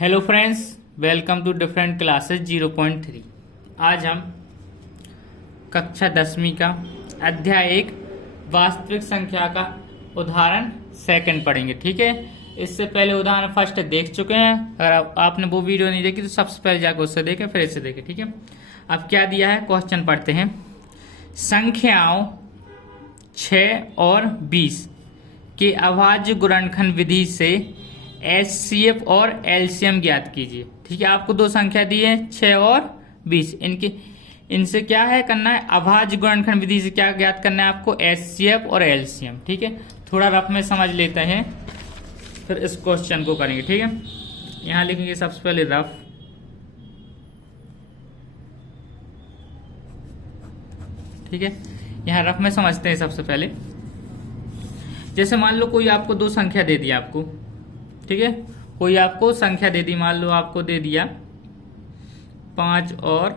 Hello friends, welcome to different classes 0.3। आज हम कक्षा 10वीं का अध्याय 1 वास्तविक संख्या का उदाहरण सेकंड पढ़ेंगे। ठीक है, इससे पहले उदाहरण फर्स्ट देख चुके हैं। अगर आपने वो वीडियो नहीं देखी तो सबसे पहले जाकर उससे देखें, फिर इसे देखें। ठीक है, अब क्या दिया है, क्वेश्चन पढ़ते हैं। संख्याओं 6 और 20 के अभाज्य गुणनखंड विधि से एचसीएफ और एलसीएम ज्ञात कीजिए। ठीक है, आपको दो संख्या दी है 6 और 20। इनसे क्या है करना है, अभाज्य गुणनखंड विधि से क्या ज्ञात करना है आपको, एचसीएफ और एलसीएम। ठीक है, थोड़ा रफ में समझ लेते हैं, फिर इस क्वेश्चन को करेंगे। ठीक है, यहां लिखेंगे सबसे पहले रफ। ठीक है, यहां रफ में समझते हैं सबसे पहले। जैसे मान लो कोई आपको दो संख्या दे दिया आपको, ठीक है, कोई आपको संख्या दे दी, मान लो आपको दे दिया 5 और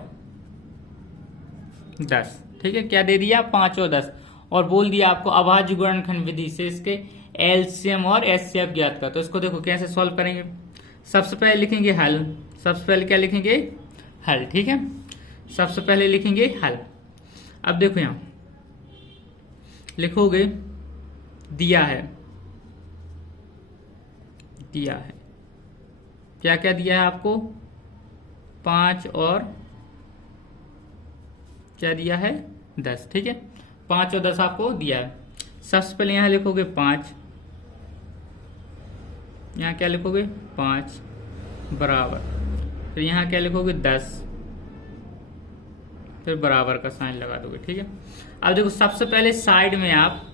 10। ठीक है, क्या दे दिया, 5 और 10, और बोल दिया आपको अभाज्य गुणनखंड विधि से इसके एलसीएम और एचसीएफ ज्ञात कर। तो इसको देखो कैसे सॉल्व करेंगे। सबसे पहले लिखेंगे हल। सबसे पहले क्या लिखेंगे, हल। ठीक है, सबसे पहले लिखेंगे हल। अब देखो यहां लिखोगे दिया है क्या क्या दिया है आपको, 5 और क्या दिया है, 10। ठीक है, 5 और 10 आपको दिया है। सबसे पहले यहां लिखोगे 5, यहां क्या लिखोगे 5 बराबर, फिर यहां क्या लिखोगे 10, फिर बराबर का साइन लगा दोगे। ठीक है, अब देखो सबसे पहले साइड में आप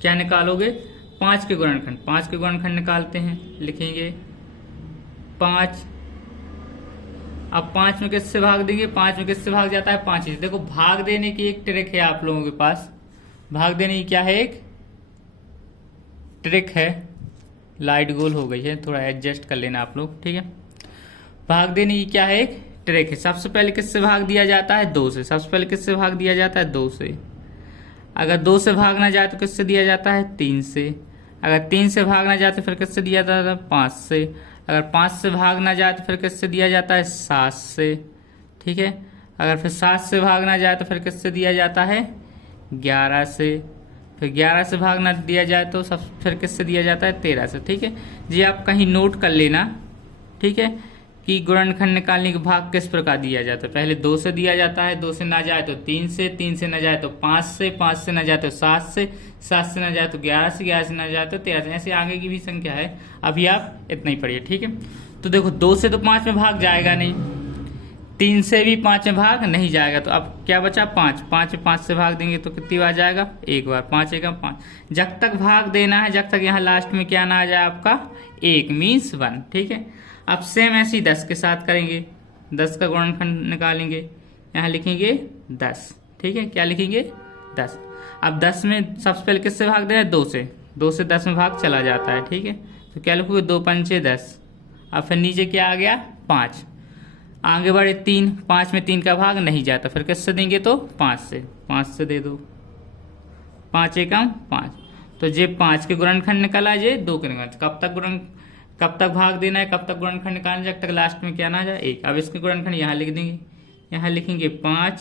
क्या निकालोगे, 5 के गुणनखंड। 5 के गुणनखंड निकालते हैं, लिखेंगे 5। अब 5 में किससे भाग देंगे, 5 में किससे भाग जाता है, 5 से। देखो भाग देने की एक ट्रिक है आप लोगों के पास। भाग देने की क्या है, एक ट्रिक है। लाइट गोल हो गई है, थोड़ा एडजस्ट कर लेना आप लोग। ठीक है, भाग देने की क्या है, एक ट्रिक है। सबसे पहले किससे भाग दिया जाता है, 2 से। सबसे पहले किससे भाग दिया जाता है, 2 से। अगर 2 से भागना जाए तो किससे दिया जाता है, 3 से। अगर 3 से भागना जाए तो फिर किससे दिया जाता है, 5 से। अगर 5 से भागना जाए तो फिर किससे दिया जाता है, 7 से। ठीक है, अगर फिर 7 से भागना जाए तो फिर किससे दिया जाता है, 11 से। फिर 11 से भागना दिया जाए तो फिर किससे दिया जाता है, 13 से। ठीक है जी, आप कहीं नोट कर लेना। ठीक है, कि गुणनखंड निकालने के भाग किस प्रकार दिया जाता है। पहले 2 से दिया जाता है, 2 से ना जाए तो 3 से, 3 से ना जाए तो 5 से, 5 से ना जाए तो 7 से, 7 से ना जाए तो 11 से, 11 से ना जाए तो 13 से। ऐसे आगे की भी संख्या है, अभी आप इतना ही पढ़िए। ठीक है, तो देखो 2 से तो 5 में भाग जाएगा नहीं, 3 से भी 5 में भाग नहीं जाएगा, तो अब क्या बचा, 5। 5 में 5 से भाग देंगे तो कितनी बार जाएगा, एक बार। 5 एकम 5। जब तक भाग देना है, जब तक यहाँ लास्ट में क्या ना आ जाए आपका 1 मीन्स 1। ठीक है, अब सेम ऐसे ही 10 के साथ करेंगे। 10 का गुणनखंड निकालेंगे, यहाँ लिखेंगे 10। ठीक है, क्या लिखेंगे, 10। अब 10 में सबसे पहले किससे भाग देना है, 2 से। 2 से 10 में भाग चला जाता है। ठीक है, तो क्या लिखोगे, 2 पंचे 10। अब फिर नीचे क्या आ गया, 5। आगे बढ़े 3, 5 में 3 का भाग नहीं जाता, फिर किससे देंगे, तो 5 से। 5 से दे दो, 5 एकम 5। तो जे 5 के गुणनखंड निकाला, जे 2 के गुणनखंड। कब तक भाग देना है, कब तक गुणनखंड निकालना, जब तक लास्ट में क्या ना आ जाए, 1। अब इसके गुणनखंड यहाँ लिख देंगे, यहाँ लिखेंगे 5,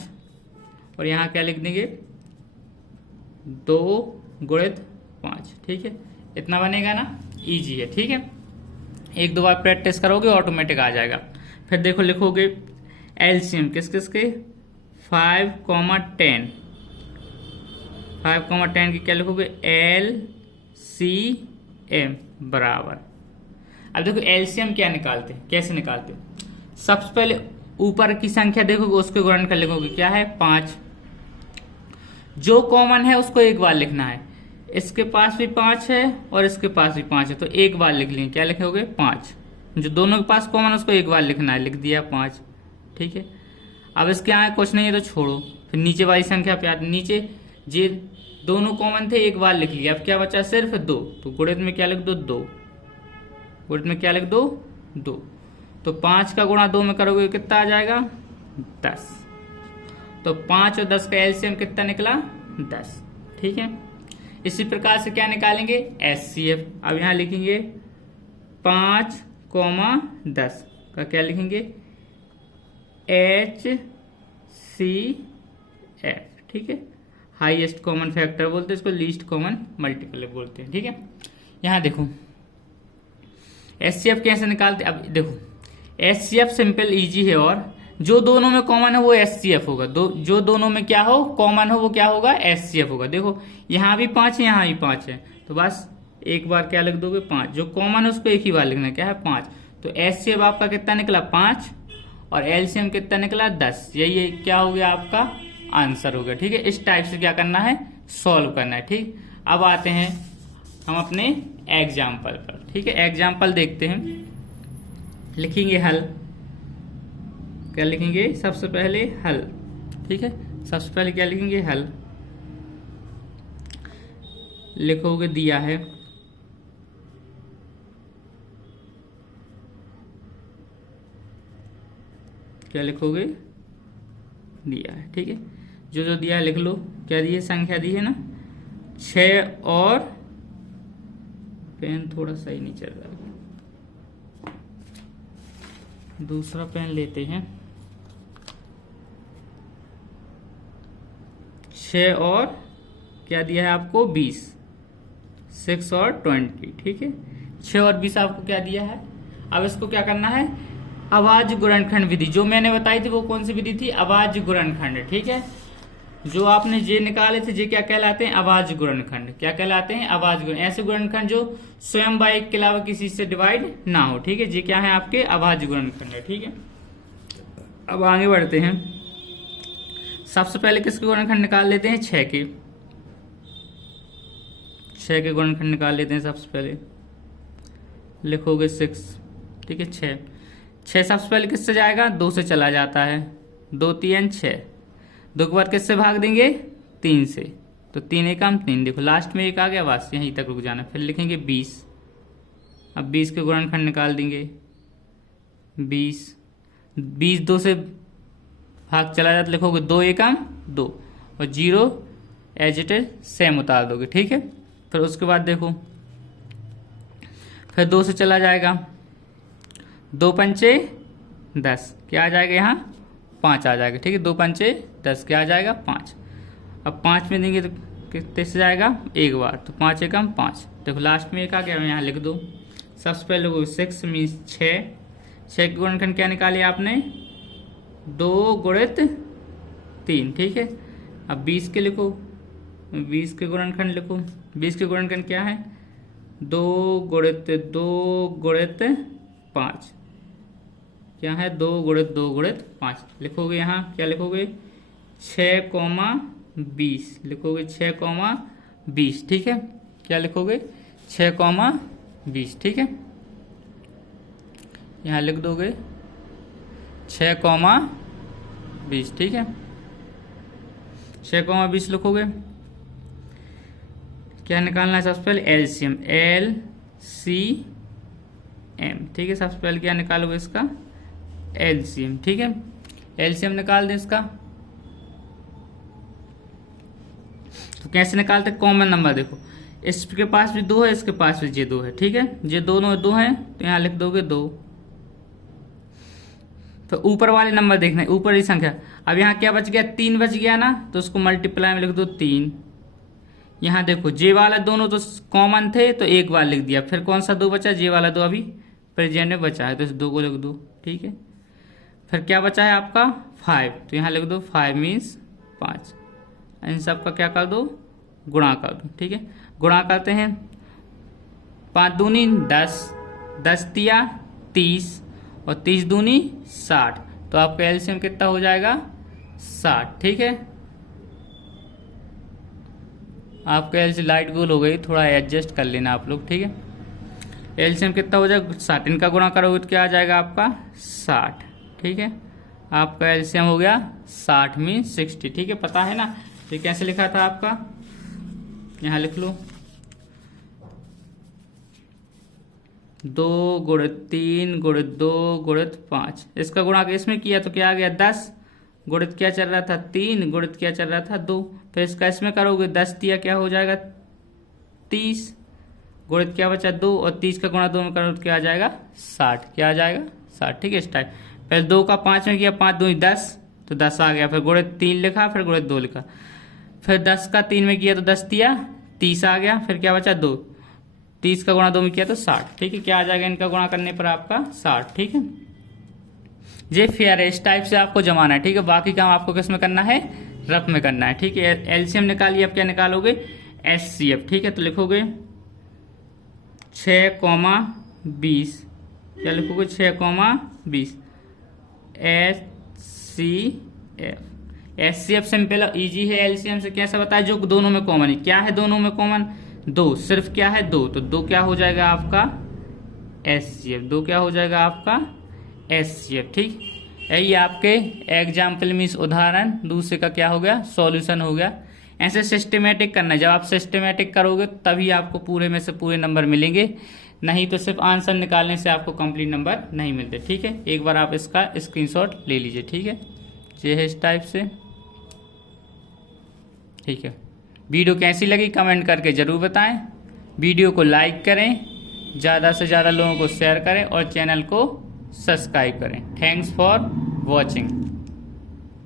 और यहाँ क्या लिख देंगे, 2 गुणित 5। ठीक है, इतना बनेगा ना, इजी है। ठीक है, 1-2 बार प्रैक्टिस करोगे ऑटोमेटिक आ जाएगा। फिर देखो लिखोगे एलसीएम किस किस के, 5, 10। 5, 10 की क्या लिखोगे, LCM बराबर। अब देखो एलसीएम क्या निकालते हैं, कैसे निकालते हो। सबसे पहले ऊपर की संख्या देखोगे, उसके गुणनखंड लिखोगे, क्या है, 5। जो कॉमन है उसको एक बार लिखना है। इसके पास भी 5 है और इसके पास भी 5 है, तो एक बार लिख लेंगे, क्या लिखोगे, 5। जो दोनों के पास कॉमन है उसको एक बार लिखना है, लिख दिया 5। ठीक है, अब इसके आगे कुछ नहीं है तो छोड़ो, फिर नीचे वाली संख्या पे आते। नीचे जे दोनों कॉमन थे, एक बार लिख लिया। अब क्या बचा, सिर्फ 2, तो गुणित में क्या लिख दो, 2। गुणित में क्या लिख दो, 2। तो 5 का गुणा 2 में करोगे कितना आ जाएगा, 10। तो 5 और 10 का एलसीएम कितना निकला, 10। ठीक है, इसी प्रकार से क्या निकालेंगे, एचसीएफ। अब यहाँ लिखेंगे 5 कॉमा 10 का क्या लिखेंगे, HCF, ठीक है। हाईएस्ट कॉमन फैक्टर बोलते हैं इसको, लीस्ट कॉमन मल्टीपल बोलते हैं, ठीक है। यहाँ देखो HCF कैसे निकालते, अब देखो HCF सिंपल इजी है, और जो दोनों में कॉमन है वो HCF होगा, जो दोनों में क्या हो कॉमन हो वो क्या होगा, HCF होगा। देखो यहाँ भी 5 है, यहाँ भी 5 है, तो बस एक बार क्या लिख दोगे 5, जो कॉमन है उसको एक ही बार लिखना, क्या है 5। तो HCF आपका कितना निकला 5, और LCM कितना निकला 10। यही क्या हो गया आपका आंसर हो गया, ठीक है। इस टाइप से क्या करना है, सॉल्व करना है, ठीक। अब आते हैं हम अपने एग्जाम्पल पर, ठीक है। एग्जाम्पल देखते हैं, लिखेंगे हल, क्या लिखेंगे सबसे पहले हल, ठीक है। सबसे पहले क्या लिखेंगे, हल लिखोगे, दिया है क्या लिखोगे, दिया है, ठीक है। जो जो दिया है लिख लो, क्या दी है, संख्या दी है ना 6, और पेन थोड़ा सही नहीं चल रहा, दूसरा पेन लेते हैं। 6 और क्या दिया है आपको 20, 6 और 20, ठीक है। 6 और 20 आपको क्या दिया है। अब इसको क्या करना है, अभाज्य गुणनखंड विधि, जो मैंने बताई थी वो कौन सी विधि थी, अभाज्य गुणनखंड, ठीक है। जो आपने जे निकाले थे, जे क्या कहलाते हैं, अभाज्य गुणनखंड। क्या कहलाते हैं, अभाज्य गुण, ऐसे गुणनखंड जो स्वयं बाई के अलावा किसी से डिवाइड ना हो, ठीक है। जे क्या है आपके अभाज्य गुणनखंड है, ठीक है। अब आगे बढ़ते हैं, सबसे पहले किसके गुणनखंड निकाल लेते हैं, 6 के, 6 के गुणनखंड निकाल लेते हैं। सबसे पहले लिखोगे 6, ठीक है। 6 सबसे पहले किससे जाएगा, 2 से चला जाता है, 2 3 6, 2 के बाद किससे भाग देंगे, 3 से, तो 3 एकम 3, देखो लास्ट में 1 आ गया, बस यहीं तक रुक जाना। फिर लिखेंगे 20, अब 20 के गुणनखंड निकाल देंगे, 20 2 से भाग चला जाता, लिखोगे 2 एकम 2, और 0 एज इट इज सेम उतार दोगे, ठीक है। फिर उसके बाद देखो, फिर 2 से चला जाएगा, 2 पंचे 10, क्या आ जाएगा यहाँ 5 आ जाएगा, ठीक है। 2 पंचे 10, क्या आ जाएगा 5। अब 5 में देंगे तो कितने से जाएगा, एक बार, तो 5 एकम 5, देखो लास्ट में 1 आ गया, यहाँ लिख दो। सबसे पहले 6 मीन्स 6, 6 के गुणनखंड क्या निकाले आपने, 2 गुणित 3, ठीक है। अब 20 के लिखो, 20 के गुणनखंड लिखो, 20 के गुणनखंड क्या है, 2 गुणित 5, क्या है 2 गुणित 2 गुणित 5। लिखोगे यहाँ क्या लिखोगे, 6,20 लिखोगे, 6,20, ठीक है। क्या लिखोगे, 6,20, ठीक है। यहाँ लिख दोगे 6,20, ठीक है। 6,20 लिखोगे, क्या निकालना है सबसे पहले, LCM, LCM, ठीक है। सबसे पहले क्या निकालोगे इसका, LCM, ठीक है। LCM निकाल दें इसका, तो कैसे निकालते, कॉमन नंबर देखो, इसके पास भी 2 है, इसके पास भी ये 2 है, ठीक है। ये दोनों 2 हैं, तो यहाँ लिख दोगे 2। तो ऊपर वाले नंबर देखना है, ऊपर ही संख्या। अब यहाँ क्या बच गया, 3 बच गया ना, तो उसको मल्टीप्लाई में लिख दो 3। यहाँ देखो जे वाला दोनों तो कॉमन थे, तो एक बार लिख दिया, फिर कौन सा 2 बचा, जे वाला 2 अभी प्रेजेंट में बचा है, तो इस 2 को लिख दो, ठीक है। फिर क्या बचा है आपका 5, तो यहाँ लिख दो 5 मीन्स 5। इन सब का क्या कर दो, गुणा कर दो, ठीक है। गुणा करते हैं, 5 दूनी 10, 10 तिया 30, और 30 दूनी 60, तो आपका एलसीएम कितना हो जाएगा 60, ठीक है। आपका एलसीएम लाइट गोल हो गई, थोड़ा एडजस्ट कर लेना आप लोग, ठीक है। एलसीएम कितना हो जाएगा 60, इनका गुणा करोगे तो क्या आ जाएगा आपका 60, ठीक है। आपका एलसीएम हो गया 60 मीन्स 60, ठीक है। पता है ना ये कैसे लिखा था आपका, यहाँ लिख लो 2 गुणित 3 गुणित 2 गुणित 5, इसका गुणा इसमें किया तो क्या आ गया 10, गुणित क्या चल रहा था 3, गुणित क्या चल रहा था 2, फिर इसका इसमें करोगे 10 दिया क्या हो जाएगा 30, गुणित क्या बचा 2 और 30 का गुणा 2 में करो तो क्या आ जाएगा 60, क्या आ जाएगा 60। ठीक है इस टाइप। पहले 2 का 5 में किया, 5 2 10 तो 10 आ गया, फिर गुणित 3 लिखा, फिर गुणित 2 लिखा, फिर 10 का 3 में किया तो 10 दिया 30 आ गया, फिर क्या बचा 2, 30 का गुणा 2 में किया तो 60। ठीक है क्या आ जाएगा इनका गुणा करने पर आपका 60। ठीक है ये फेयर है, इस टाइप से आपको जमाना है। ठीक है बाकी काम आपको किस में करना है, रफ में करना है। ठीक है एलसीएम निकालिए, अब क्या निकालोगे एचसीएफ। ठीक है तो लिखोगे 6,20, क्या लिखोगे 6,20 एचसीएफ सिंपल इजी है। एलसीएम से कैसा बताया, जो दोनों में कॉमन है। क्या है दोनों में कॉमन, 2, सिर्फ क्या है 2, तो 2 क्या हो जाएगा आपका एचसीएफ, 2 क्या हो जाएगा आपका एचसीएफ। ठीक यही आपके एग्जाम्पल मीन्स उदाहरण दूसरे का क्या हो गया सॉल्यूशन हो गया। ऐसे सिस्टमेटिक करना है, जब आप सिस्टमेटिक करोगे तभी आपको पूरे में से पूरे नंबर मिलेंगे, नहीं तो सिर्फ आंसर निकालने से आपको कंप्लीट नंबर नहीं मिलते। ठीक है एक बार आप इसका स्क्रीनशॉट ले लीजिए। ठीक है ये है इस टाइप से। ठीक है वीडियो कैसी लगी कमेंट करके जरूर बताएं, वीडियो को लाइक करें, ज़्यादा से ज़्यादा लोगों को शेयर करें और चैनल को सब्सक्राइब करें। Thanks for watching.